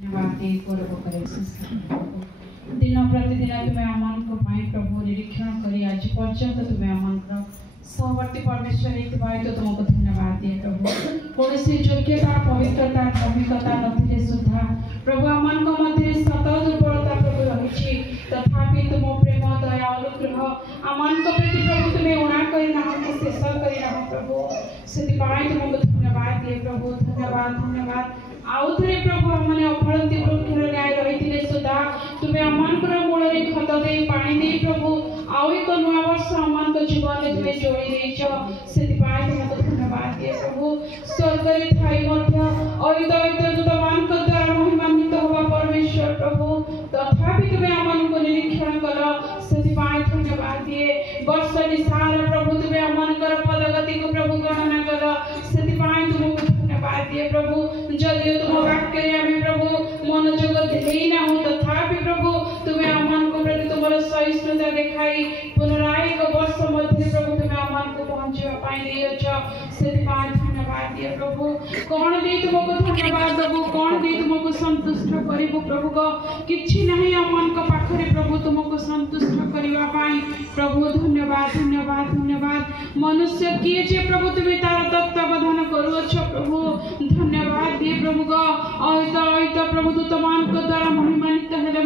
दिन प्रतिदिन तुम्हें आम प्रभु निरीक्षण कर आज पर्यंत तुम्हें आम सहवर्ती परमेश्वर तो तुमको धन्यवाद दिए प्रभु कौन योग्यता पवित्रता धार्मिकता नथिले सुधा प्रभु आम मध्य सत दुर्बलता प्रभु रही तथापि तुम प्रेम दया अनुग्रह आम प्रति प्रभु तुम्हें उणा करना शेष करना प्रभु से तुमको धन्यवाद दिए प्रभु धन्यवाद धन्यवाद आउ थे प्रभु आमने अफलती वृक्षर न्याय रही सुधा तुम्हें आम मूल खत दे पानी दे प्रभु आउ एक नुआ वर्ष आम जीवन में तुम्हें जोड़ी देच से तुमको धन्यवाद दिए प्रभु स्वर्ग थी अयुत दूत मान द्वारा महिमान्वित हवा परमेश्वर प्रभु तथापि तुम्हें आम निरीक्षण कर से धन्यवाद दिए वर्ष सारा प्रभु तुम्हें आम पदगति को प्रभु गणना कर से तुमको धन्यवाद दिए प्रभु जदियो तुम वाक्य प्रभु मनोजोग देना तथापि प्रभु तुम्हें आम प्रति तुम सहिष्णुता देखाई पुनराय एक वर्ष मध्य प्रभु तुम्हें आम को पहुंचा से धन्यवाद दिए प्रभु कौन दे तुमको धन्यवाद देबू कौन दे तुमको संतुष्ट करू प्रभु किछि नहीं आम पाखरे प्रभु तुमको संतुष्ट करने प्रभु धन्यवाद धन्यवाद धन्यवाद मनुष्य किए जे प्रभु तुम्हें तार तत्वावधान करुछ प्रभु धन्यवाद दिए प्रभु अहित अहित प्रभु दूत मान द्वारा महिमान्वित हेले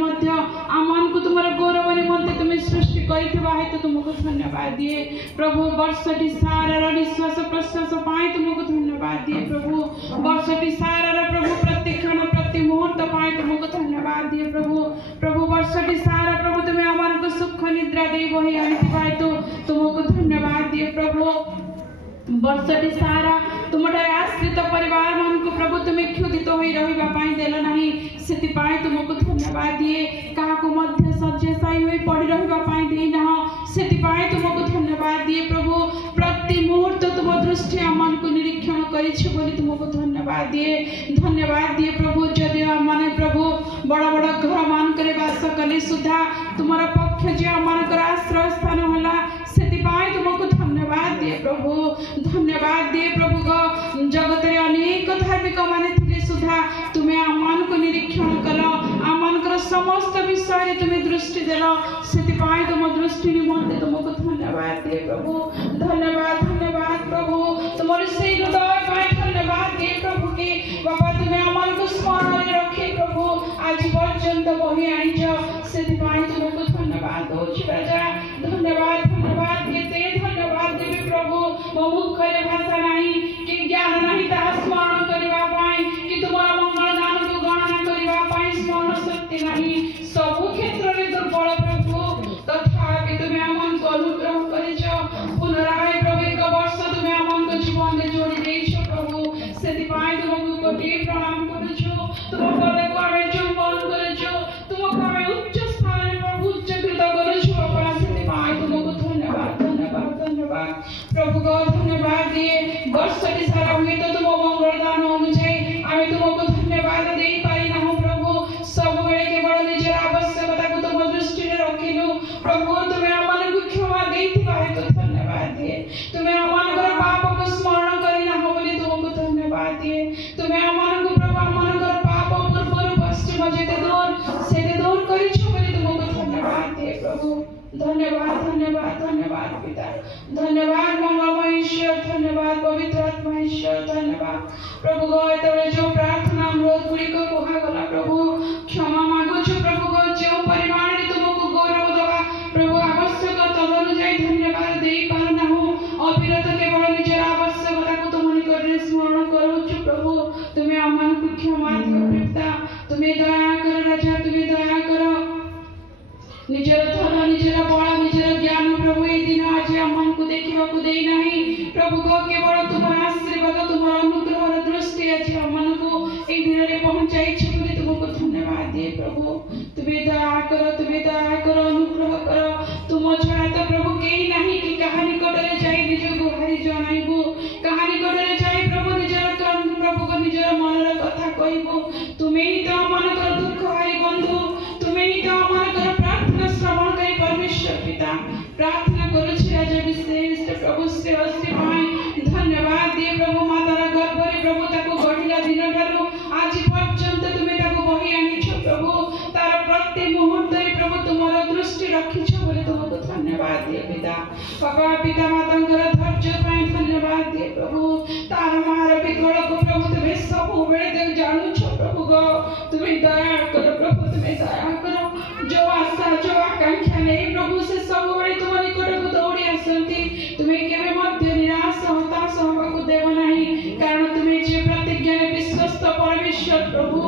आम को तुम गौरव निमंते तुम्हें सृष्टि कर तुमको धन्यवाद दिए प्रभु वर्षटी सारा निश्वास प्रश्वास पाई तुमको धन्यवाद दिए प्रभु वर्षटी सारा प्रभु प्रति क्षण प्रति मुहूर्त पाई तुमको धन्यवाद दिए प्रभु प्रभु वर्षटी सारा प्रभु तुम्हें आम को सुख निद्रा दे बही आनी तो तुमको धन्यवाद दिए प्रभु वर्षटी सारा तुम आश्रित परिवार मान को प्रभु तुम्हें क्षुदित हो रही देल नहीं से तुमको धन्यवाद दिए क्या शଯ୍ୟାଶାୟୀ हो पड़ी रही से तुमको धन्यवाद दिए प्रभु प्रति मुहूर्त तुम दृष्टि आम को निरीक्षण कर तुमको धन्यवाद दिए प्रभु जदि आम प्रभु बड़ बड़ घर मान बास कले सुधा तुम पक्ष जो आम आश्रय स्थान है से तुमको धन्यवाद दिए प्रभु जगत में अनेक धार्मिक मान सुधा तुम्हें आम को निरीक्षण कल आम समस्त विषय तुम्हें दृष्टि देल से तुम दृष्टि निमंते तुमको धन्यवाद दिए प्रभु धन्यवाद धन्यवाद प्रभु तुम से हृदय धन्यवाद दिए प्रभु की बाबा तुम्हें आम को स्मरण रखे प्रभु आज पर्यंत बही आनीच से तुमको धन्यवाद दौर राजा धन्यवाद धन्यवाद केते धन्यवाद देवी प्रभु मो मुखरे भाषा नहीं कि ज्ञान नहीं ता स्मरण करने कि तुम मंगल दान को गणना करने स्मरण शक्ति नहीं सबु क्षेत्र में दुर्बल प्रभु तथापि तुम्हें आम को अनुग्रह कर पुनराय प्रभु एक वर्ष तुम्हें आम को जीवन में जोड़ी देछ प्रभु से तुमको कोटि प्रणाम करुछु तुम पद को आम चुंबन करुछु तुमको आम उच्च स्थान प्रभु उच्चकृत करुछु बाबा से तुमको धन्यवाद धन्यवाद धन्यवाद प्रभु को धन्यवाद दिए वर्षटी सारा हुए तो तुम मंगल दान अनुଯାयी आम तुमको धन्यवाद दे पारि ना प्रभु सब बेले केवल निजर आवश्यकता को तुम दृष्टि में रखिलु प्रभु तुम्हें आम को क्षमा दे तो धन्यवाद दिए तुम्हें आम पाप को स्मरण करना बोली तुमको धन्यवाद दिए तुम्हें आम को प्रभु आम पाप पूर्व पश्चिम जेते दूर कर तुमको धन्यवाद दिए प्रभु धन्यवाद धन्यवाद धन्यवाद पिता धन्यवाद मंगलमय ईश्वर धन्यवाद पवित्र आत्मा ईश्वर धन्यवाद प्रभु जो प्रार्थना अनुरोध गुड़िक कहगला प्रभु क्षमा मागुच प्रभु जो परिमाण में तुमको गौरव दवा प्रभु आवश्यक तदनुଯାୟୀ धन्यवाद दे पारना अविरत केवल निजर आवश्यकता को तुम निकट स्मरण करुछु प्रभु तुम्हें आम को क्षमा दियो पिता तुम्हें दया कर राजा तुम्हें दया कर निजर धन निजर बल निजर ज्ञान प्रभु ये दिन आज आम को देखा दे नहीं प्रभु को केवल तुम आशीर्वाद तुम अनुग्रह दृष्टि आज आम को ये दिन में पहुंचाई तुमको धन्यवाद दिए प्रभु तुम्हें दया कर अनुग्रह कर तुम छड़ा तो प्रभु कई नहीं कि कहा निकट में जाई निज गुहारी जनइबू कहा निकट में जाई प्रभु निजर प्रभु को निजर मनर कथा कहबू तुम्हें ही तो आम दुख हारी बंधु तुम्हें ही तो आम प्रार्थना श्रवण कर परमेश्वर पिता प्रार्थना करुछि राजा विशेष प्रभु से धन्यवाद दिए प्रभु मातार गर्भ बाबा पिता मातांकर धैर्य पाई धन्यवाद दिए प्रभु तार मार विकल को प्रभु तुम्हें सब बेले देव जानू छो प्रभु गो तुम्हें दया करो प्रभु तुम्हें दया करो जो आशा जो आकांक्षा नहीं प्रभु से सब बेले तुम निकट को दौड़ी आसंती तुम्हें केवे मध्य निराश हताश होबाकू देव नहीं कारण तुम्हें जे प्रतिज्ञा विश्वस्त परमेश्वर प्रभु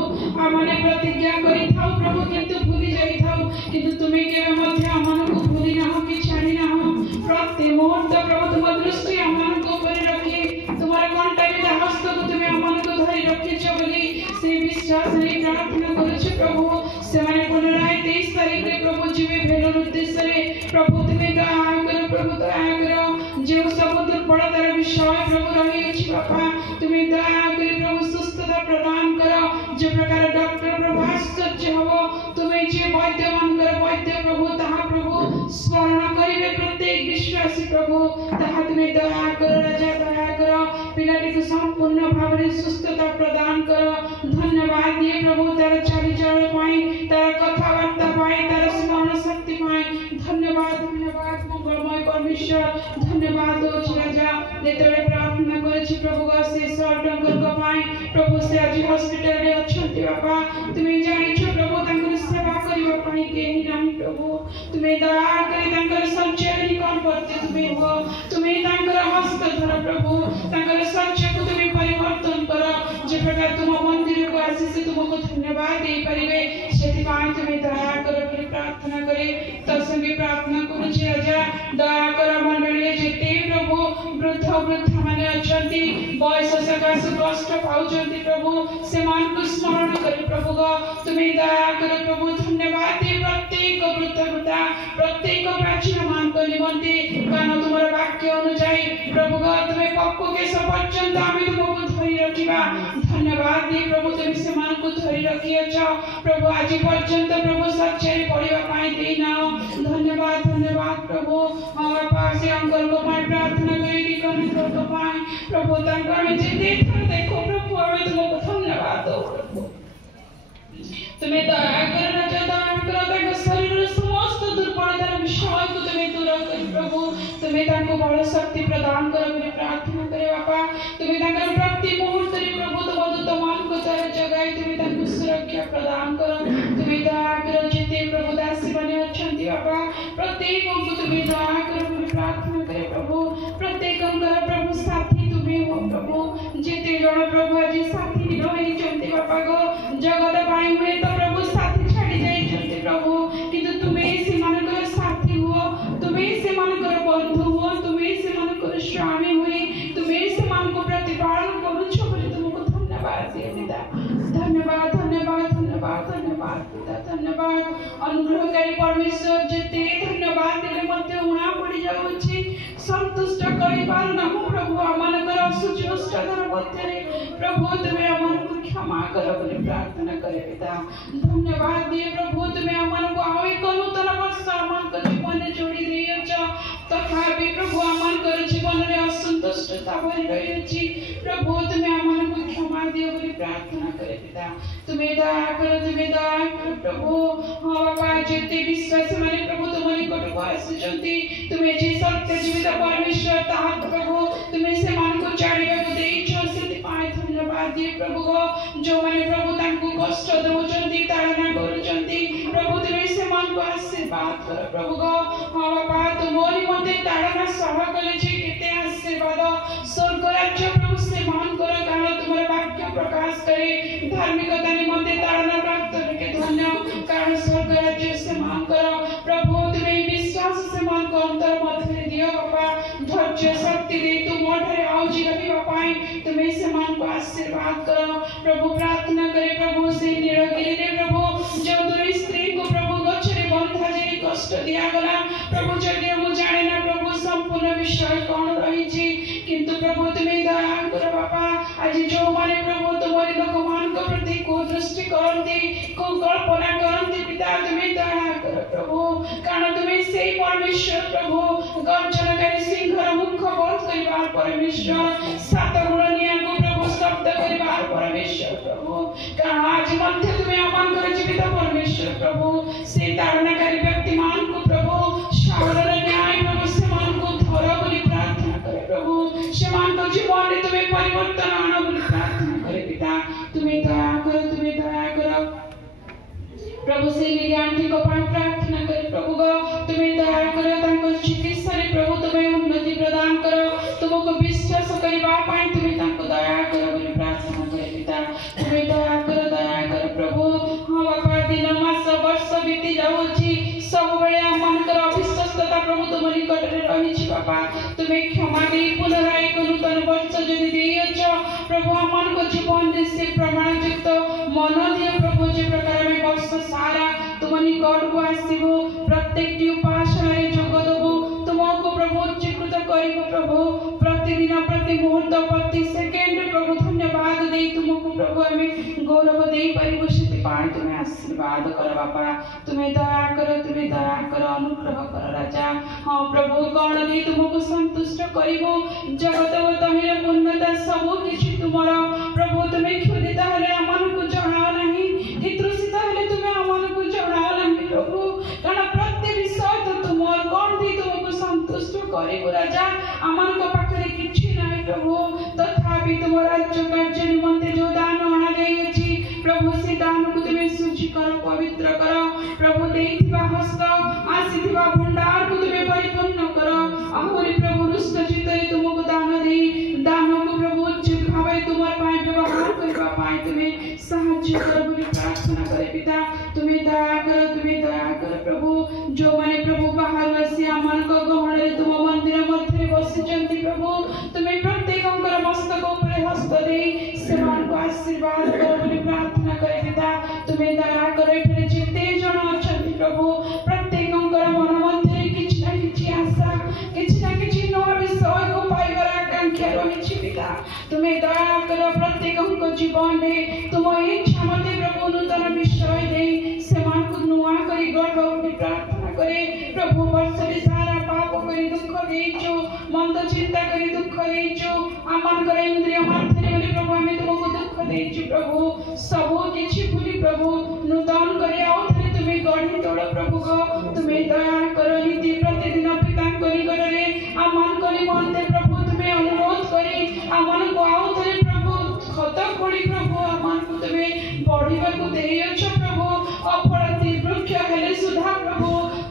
आमने प्रतिज्ञा करि थाओ प्रभु किंतु भूली जाई थाओ किंतु तुम्हें केवे मध्य आमन को भूली ना हो कि छाड़ी ना हो प्रति मुहूर्त प्रभु तुम दृष्टि आमन को पर रखी तुम्हारे कंटावित हस्त को तुम्हें आमन को धरि रखी छ बोली से विश्वास रे प्रार्थना करू छ प्रभु से माने पुनराय 23 तारीख रे प्रभु जीवे भेलर उद्देश्य रे प्रभु तुम्हें दया करो प्रभु दया करो जो सब दुर्बलतार विषय प्रभु रही अछि बापा तुम्हें दया करी प्रभु सुस्थता प्रदान करो जो प्रकार डॉक्टर प्रभु आश्चर्य हो तुम्हें जे वैद्य मानकर वैद्य प्रभु ताहा प्रभु स्मरण करिवे प्रत्येक विश्वासी प्रभु ताहा तुम्हें दया करो राजा दया करो पिलाटी को संपूर्ण भाव में सुस्थता प्रदान करो धन्यवाद दिए प्रभु तार चालीचरण पाई तार कथावार्ता पाई तार स्मरण शक्ति पाई धन्यवाद धन्यवाद मंगलमय परमेश्वर धन्यवाद दो राजा जेतबे प्रार्थना करे प्रभु का से सर्वडंकर को पाई प्रभु से आज हॉस्पिटल रे अछंती बाबा तुम्हें जानि छ प्रभु तांकर सेवा करिवा पाई केही नाही प्रभु तुम्हें दया करी तांकर संचय निकट करते तुम्हें हो तुम्हें तांकर हस्त धर प्रभु तांकर संचय को तुम्हें परिवर्तन करो जे प्रकार तुम मंदिर को आसी से तुमको धन्यवाद दे परिवे सेति पाई तुम्हें दया करो बोली प्रार्थना करे तसंगे प्रार्थना करू छी राजा दया करो मंडली जेते प्रभु वृद्ध वृद्धा माने अछंती बयस सकाश कष्ट पाउचंती प्रभु से मान को स्मरण करे प्रभु गो तुम्हें दया करो प्रभु धन्यवाद दे प्रत्येक वृद्ध वृद्धा प्रत्येक प्राचीन मान को निमंते कारण तुम्हारा वाक्य अनुसार प्रभु गो तुम्हें पक्को के सब पर्यंत आमे तुमको धरि रखिबा धन्यवाद दे प्रभु तुम्हें से मान को धरि रखियछ प्रभु आज पर्यंत प्रभु सच्चाई पढ़िबा पाई देई नाओ धन्यवाद धन्यवाद प्रभु हमारा पास अंकल को पाई प्रार्थना करी निकन को पाई प्रभु तांकर में जिते देखो प्रभु हमें तुमको धन्यवाद दो प्रभु तुम्हें दया करो राजा दया करो तांको शरीर समस्त दुर्बलतार विषय को तुम्हें दूर कर प्रभु तुम्हें तांको बल शक्ति प्रदान करो मेरी प्रार्थना करे बापा तुम्हें तांकर प्रति मुहूर्त रे प्रभु तुम दूत मान को तार जगाई तुम्हें तांको सुरक्षा प्रदान करो तुम्हें दया करो जेते प्रभु दासी बने अछंती बापा प्रत्येक को तुम्हें दया करो मेरी प्रार्थना करे प्रभु प्रत्येक अंगर प्रभु साथी तुम्हें हो प्रभु जेते जण प्रभु आज साथी रही चंती बापा गो जगत पाई हुए तो प्रभु साथी छाड़ी जाई चंती प्रभु किंतु तुम्हें से मानकर साथी हो तुम्हें से मानकर बंधु हो तुम्हें से मानकर स्वामी हुए तुम्हें से मान को प्रतिपालन करू छ बोली तुमको धन्यवाद दिए पिता धन्यवाद धन्यवाद धन्यवाद धन्यवाद पिता धन्यवाद अनुग्रहकारी परमेश्वर जेते धन्यवाद देले मध्य उणा पड़ी जाउछि संतुष्ट करि पार ना प्रभु आमनकर असुचिष्टधर मध्य प्रभु तुम्हें आमन को क्षमा करो बोली प्रार्थना करे पिता धन्यवाद दिए प्रभु तुम्हें आमन को आवे नूतन वर्ष आमन को जीवन जोड़ी दियछ तथापि प्रभु आमन कर जीवन रे असंतुष्टता भरी रहिछि प्रभु तुम्हें आमन को क्षमा दियो बोली प्रार्थना करे पिता तुम्हें दया करो प्रभु हां बाबा जेते विश्वास माने प्रभु तुम निकट को आसीचंती तुम्हें जे सत्य जीवित परमेश्वर ताहा प्रभु तुम्हें से मान को जानिबा को देइछो सेति पाए धन्यवाद दिए प्रभु गो जो माने प्रभु तांको कष्ट दउचंती ताड़ना करूचंती प्रभु तुम्हें से मान को आशीर्वाद कर प्रभु गो हां बाबा तुमोरी मते ताड़ना सह कले जे केते आशीर्वाद स्वर्ग राज्य प्रभु से मान कर कारण तुम्हारा वाक्य प्रकाश करे धार्मिकता निमंते ताड़ना प्राप्त के धन्य कारण स्वर्ग राज्य से मान करो प्रभु तुम्हें विश्वास से मान को अंतर मध्य दियो बाबा धैर्य शक्ति दे तुम मोठे आउजी रही बापाई तुम्हें से मान को आशीर्वाद करो प्रभु प्रार्थना करे प्रभु से निरगिरी रे प्रभु जो दुई स्त्री को प्रभु गछरे बंधा जे कष्ट दिया गला प्रभु जदि हम जाने ना प्रभु संपूर्ण विषय कौन रही छी किंतु प्रभु तुम्हें दया करो बाबा आज जो माने प्रभु तुम्हारे लोकमान को प्रति को दृष्टि करंती को कल्पना करंती पिता तुम्हें दया करो प्रभु कारण तुम्हें से परमेश्वर प्रभु गर्जनकारी सिंहर मुख बोध करिबार परमेश्वर सात गुणनिया को प्रभु शब्द करिबार परमेश्वर प्रभु कारण आज मध्य तुम्हें अमान कर जीवित परमेश्वर प्रभु से ताड़नाकारी व्यक्ति मान को प्रभु शावल न्याय प्रभु से मान को प्रभु से मेरी आंटी को प्रार्थना कर प्रभु गो तुम्हें दया करो तांको चिकित्सा रे प्रभु तुम्हें उन्नति प्रदान करो तुमको विश्वास करबा पाए तुम्हें तांको दया करो बोली प्रार्थना करे पिता तुम्हें दया करो प्रभु हां बापा दिन मास वर्ष बीती जाउची सब बेले आमनकर अविश्वासता प्रभु तुम निकट रे रहिछि बापा तुम्हें क्षमा दे पुनराय को नूतन वर्ष जदि देइछ प्रभु आमन को जीवन दे से प्रमाण युक्त मन दियो प्रभु जे प्रकार में वर्ष सारा तुम निकट को आसीबो प्रत्येक उपासना रे जोग देबो तुमको प्रभु चिकृत करिबो प्रभु प्रतिदिन प्रति मुहूर्त प्रति सेकेंड प्रभु धन्यवाद दे तुमको प्रभु हमें गौरव दे परिबो सेति पाणी तुम्हें आशीर्वाद कर बापा तुम्हें दया करो अनुग्रह कर राजा हां प्रभु कोन दे तुमको संतुष्ट करिबो जगत व तहिरे पूर्णता सब किछि तुमरा प्रभु तुम्हें क्षुदित हले अमन को जणाओ नहीं हितृषित हले तुम्हें अमन को जणाओ नहीं प्रभु कारण प्रति विषय तो तुमर कोन दे तुमको संतुष्ट करिबो राजा अमन को पाखरे किछि नाही प्रभु तथापि तुम राज्य कार्य निमंते जो दान अणा जाई अछि प्रभु से दान को तुम्हें शुचि करो पवित्र करो प्रभु देइथिबा हस्त आसीथिबा भंडार को तुम्हें परिपूर्ण करो आहुरी प्रभु रुष्ट चित्ते तुमको दान को प्रभु उचित भावे तुमर पाए व्यवहार करबा पाए तुम्हें साहाय्य करो बोली प्रार्थना करे पिता तुम्हें दया करो प्रभु जो माने प्रभु बाहर आसी अमन को गहन रे तुम मंदिर मध्य बसिचंती प्रभु तुम्हें प्रत्येकंकर मस्तक ऊपर हस्त दे सेमान को आशीर्वाद करो बोली प्रार्थना करे पिता तुम्हें दया करो एठरे जेते जण अछंती प्रभु प्रत्येकंकर मन मध्य किछि ना किछि आशा किछि ना किछि नवा विषय को पाइबार आकांक्षा रहिछि पिता तुम्हें दया करो प्रत्येकंक जीवन रे तुम इच्छा मते प्रभु नूतन विषय दे सेमान को नुआ करी गढ़ बोली प्रार्थना करे प्रभु वर्ष रे सारा पाप करी दुख देइचो मंद चिंता करी दुख देइचो आमन करे इंद्रिय माथरे बोली प्रभु हमें तुमको दुख देइचो प्रभु सब किछि भूली प्रभु नूतन करे आउथरे तुम्हें गढ़ी तोड़ प्रभु को तुम्हें दया करो नीति प्रतिदिन पिता को निकट रे आमन को निमंते प्रभु तुम्हें अनुरोध करी आमन को आउथरे प्रभु खत खोड़ी प्रभु आमन को तुम्हें बढ़िबा को देइछो प्रभु अफलती वृक्ष हेले सुधा प्रभु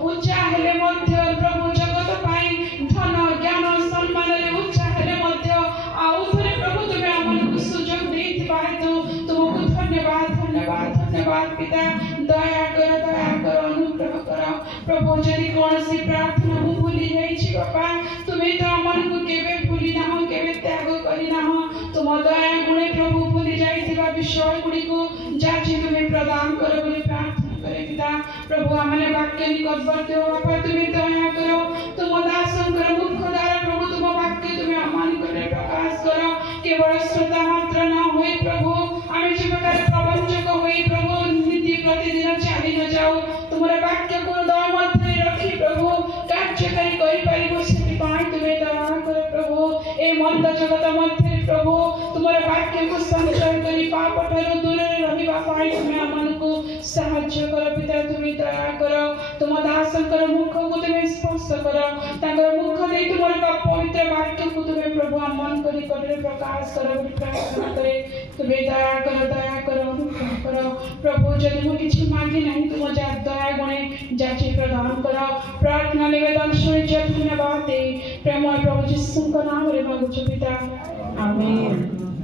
उच्चा हेले मध्य प्रभु जगत पाई धन ज्ञान सम्मान रे उच्चा हेले मध्य आउथरे प्रभु तुम्हें आमन को सुजोग देइथिबा हेतु तुमको धन्यवाद पिता दया करो अनुग्रह करो प्रभु जदि कोनसी प्रार्थना मु भूली जाई छी बापा तुम्हें तो अमन को केबे भूली ना हो केबे त्याग करी ना हो तुम दया गुणे प्रभु भूली जाईथिबा विषय गुडी को जाची तुम्हें प्रदान करो बोली प्रार्थना करे पिता प्रभु हमने वाक्य निकट वर्त्य बापा तुम्हें दया करो तुम दासंकर मुख द्वारा प्रभु तुम वाक्य तुम्हें अमान करे प्रकाश करो केवल श्रोता मात्र ना होई प्रभु आमे जे प्रकार प्रवंचक होई प्रभु नीति प्रतिदिन चाली न जाओ तुम्हारे वाक्य को दया मध्य रखी प्रभु कार्यकारी करि परिबो सेति पाई तुम्हें दया करो प्रभु ए मंद जगत मध्य प्रभु तुम्हारे वाक्य को संचय करी पाप ठारो दूर रहिबा पाई तुम्हें अमन को साहाय्य करो पिता तुम्हें दया करो तुम दासंकर मुख को तुम्हें स्पर्श करो तांकर मुख दे तुम्हारे पवित्र वाक्य को तुम्हें प्रभु अमन करी करे प्रकाश करो प्रार्थना करे तुम्हें दया करो अनुग्रह करो प्रभु जदि मु किछि मांगी नहीं तुम जा दया गुणे जाची प्रदान करो प्रार्थना निवेदन सुनि धन्यवाद दे प्रेमय प्रभु यीशु के नाम रे मांगु पिता आमेन।